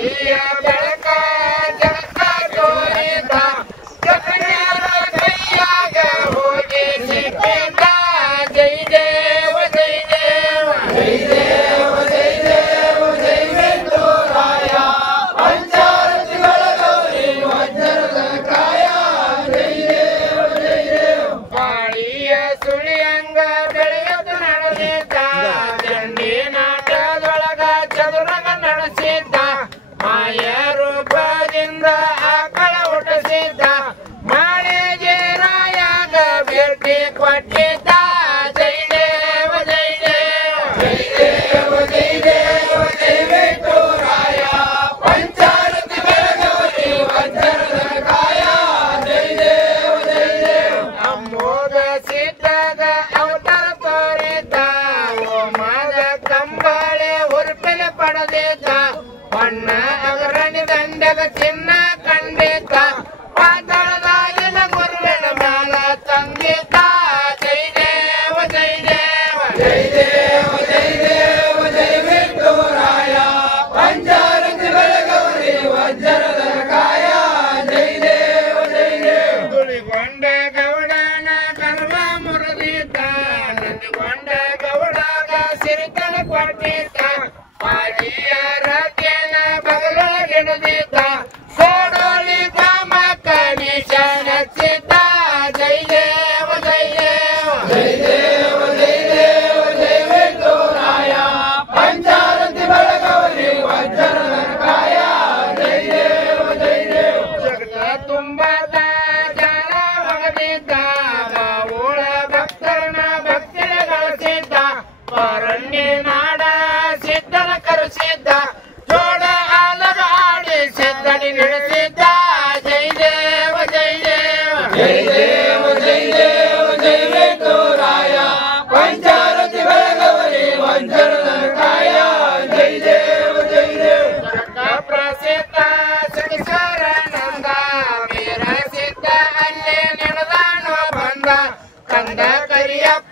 ಬಾಳಿಯ ಬೆಳಕ ಜಗತ್ತ ತೋರಿದ ಜಗಣ್ಯರ ಕೈಯಾಗ ಹೋಗಿ ಸಿಕ್ಕಿದ ಜೈ ದೇವ ಜೈ ದೇವ ಜೈ ದೇವ ಜೈ ದೇವ ಜೈ ವಿಠುರಾಯ ಪಂಚಾರತಿಗಳ ಗೌರಿ ವಜ್ರದ ಕಾಯ ಜೈ ದೇವ ಜೈ ದೇವ ಬಾಳಿಯ ಸುಳಿಯಂಗ ಬೆಳೆಯದು ನಡೆದಿದ್ದ ಚಂಡಿ ನಾಟದೊಳಗ ಚದುರಂಗ ನಡೆಸಿದ್ದ ಮಾಯ ರೂಪದಿಂದ ಆಕಳ ಹುಟ್ಟಿಸಿದ್ದ ಮಾಳಿಗೆ ರಾಯಾಗ ಭೇಟಿ ಕೊಟ್ಟಿದ್ದ ಜೈ ದೇವ ಜೈ ದೇವ ಜೈ ದೇವ ಜೈ ದೇವ ಜೈ ವಿಠುರಾಯ ಪಂಚಾರತಿ ಬೆಳಗೌರಿ ವಜ್ರದ ಕಾಯ ಜೈ ದೇವ ಜೈ ದೇವ ಅಮ್ಮೋಗ ಸಿದ್ಧದ ಅವತಾರ ತೋರಿದ್ದ ಓಮದ ಕಂಬಳೆ ಹುರುಪಿನ ಪಡೆದಿದ್ದ ಬಣ್ಣ ಅಗರಣಿ ದಂಡಗ ಚಿನ್ನ ಕಂಡಿದ್ದ ಪಾತಾಳದಾಗಿನ ಗುರುವಿನ ಮ್ಯಾಲ ತಂದಿದ್ದ ಜೈ ದೇವ ಜೈ ದೇವ ಜೈ ದೇವ ಜೈ ದೇವ ಜೈ ವಿಠುರಾಯ ಪಂಚಾರತಿ ಬೆಳಗೌರಿ ವಜ್ರದ ಕಾಯ ಜೈ ದೇವ ಜೈ ದೇವ ತುಳಿಗೊಂಡ ಗೌಡನ ಗರ್ವ ಮುರಿದಿದ್ದ ನಂದಿಗೊಂಡ ಗೌಡಗ ಸಿರಿತನ ಕೊಟ್ಟಿದ್ದ ಪಾರಿಯ ರಾಜ್ಯನ ಬಗಲೊಳಗಿಡಿದಿದ್ದ ಸೋಡೋಲಿ ಗ್ರಾಮಕ್ಕ ನಿಶಾನ ಹಚ್ಚಿದ್ದ ಜೈ ದೇವ ಜೈ ದೇವ ಜೈ ದೇವ ಜೈ ದೇವ ಜೈ ವಿಠುರಾಯ ಪಂಚಾರತಿ ಬೆಳಗೌರಿ ವಜ್ರದ ಕಾಯ ಜೈ ದೇವ ಜೈ ದೇವ ಜಗತ್ತ ತುಂಬದ ಜಾಲ ಒಗದಿದ್ದ ಬಾವುಳ ಭಕ್ತರನ್ನ ಭಕ್ತಿನ ಗಳಿಸಿದ್ದ ಅರಣ್ಯ ನಾಡ ಸಿದ್ಧನ ಕರೆಸಿದ್ದ ಜೋಡ ಆಲಗ ಆಡಿ ಸಿದ್ಧನಿ ನಡೆಸಿದ್ದ ಜೈ ದೇವ ಜೈ ದೇವ ಜೈ ದೇವ ಜೈ ದೇವ ಜೈ ವಿಠುರಾಯ ಪಂಚಾರತಿ ಬೆಳಗೌರಿ ವಜ್ರದ ಕಾಯ ಜೈ ದೇವ ಜೈ ದೇವ ಜಗತ್ತ ಪ್ರಸಿದ್ಧ ಶನಿಶ್ವರಾನಂದ ವೀರ ಸಿದ್ಧ ಅಲ್ಲೇ ನಡೆದಾನೋ ಬಂದ ಕಂದ ಕರಿಯಪ್ಪ